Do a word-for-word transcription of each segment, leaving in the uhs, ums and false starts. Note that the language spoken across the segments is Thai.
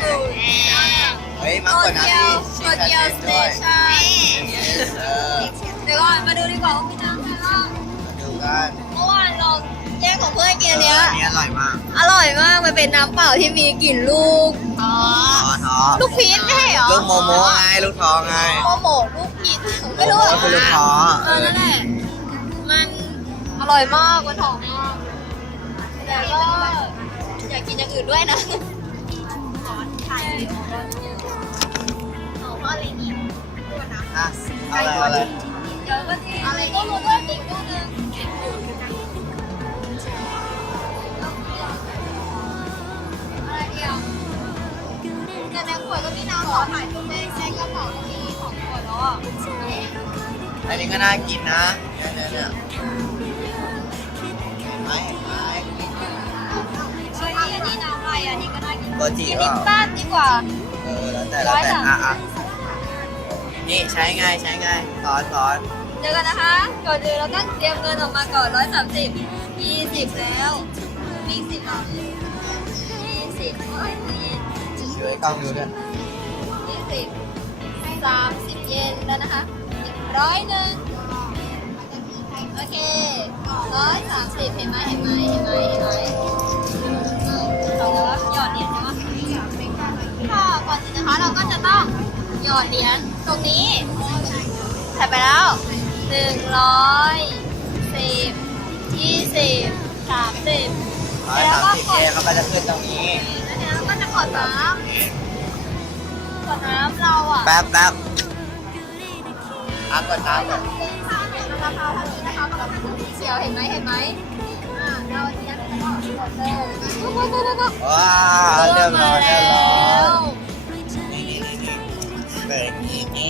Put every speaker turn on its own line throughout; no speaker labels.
เฮ้ยมากกว่านั้นดิชิคาเก้ด้วยเออ
เดี๋ยวก่อนมาดูดีกว่าว่ามีน้ำอะไรบ้าง
มาดูกัน
เมื่อวานลองแยกของเพื่อนกินอันเนี้ย
อันนี้อร่อยมาก
อร่อยมากมันเป็นน้ำเปล่าที่มีกลิ่นลูกอ๋อ
อ๋อท้อ
ลูกพีชไม่ใช่เหรอ
ลูกโมโมไงลูกท้อไง
โมโมลูกพีชไม่รู้
โมโมคือลูกท้อ
เออนั่นแหละมันอร่อยมากมันหอมมากแต่ก็อยากกินอย่างอื่นด้วยนะใช่เอาเพราะอะไรเนี่ย
อ่ะเอาอะไรเอาอะไร
เดี๋ยวก็ที่อะไรก็รู้ว่าอีกลูกนึงอะไรเดียวแต่ในขวดก็มีน้ำขอถ่ายรูปในแจ็คกระเป๋าตรงนี้ของขวดแล้วอ่ะ
อันนี้ก็น่ากินนะเนี่ยเนี่ยเนี่ยไม้ไม้
เฮ้ยอันนี้น้ำอะไรอ่ะนี่ก็น่ากิน
โกจิ
กิน
เป
นิ
ล่า
ดบ้านดีกว่า
เออแล้วแต่แล้วแต่อ่ะอ่ะนี่ใช้ไงใช้ไงสอนสอน
เจอกันนะคะ ก่อนอื่นเราต้องเตรียมเงินออกมาก่อนร้อยสามสิบยี่สิบแล้วมีสิบเอายี่สิบเอ้ยยี่
ช่วยกล้องดูด้วย
ยี่สิบสามสิบเยนแล้วนะคะร้อยหนึ่งโอเคร้อยสามสิบเห็นไหมเห็นไหมเห็นไหมเห็นไหมเราหยอดเหรียญใช่ไหมค่ะก่อนอื่นนะคะเราก็จะต้องหยอดเหรียญตรงนี้ใส่ไปแล้วหนึ่งร้อยสิบยี่สิบสามสิบ
ร้อยสามสิบเอเขาก็จะขึ้นตรงนี้
แล้วเนี่ยเราก็จะกดน้ำกดน้ำเราอ่ะ
แป๊บแป๊บอ่ะกดน้ำก่อน
ราคาเท่านี้นะคะมันก็เป็นสีเขียวเห็นไหมเห็นไหมอ่าเราอันนี้ก็กดเลย
ว้าวเรียบร้อยเรียบร้อย
ว
นี่นี่นี่นี่เปิดนี่นี่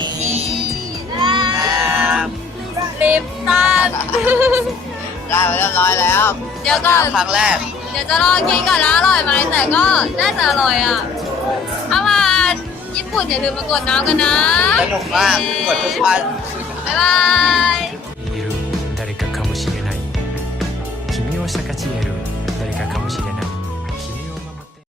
ลิปตัน
ได้มาเรียบร้อยแล้ว
เดี๋ยวก่อน
ครั้งแรก
เดี๋ยวจะลองกินก่อนนะอร่อยไหมแต่ก็น่าจะอร่อยอ่ะถ้ามาญี่ปุ่นอย่าลืมมากดน้ำกันนะ
สนุกมากกดทุกวัน
บ๊ายบาย
いる誰かかもしれない君を分かち得る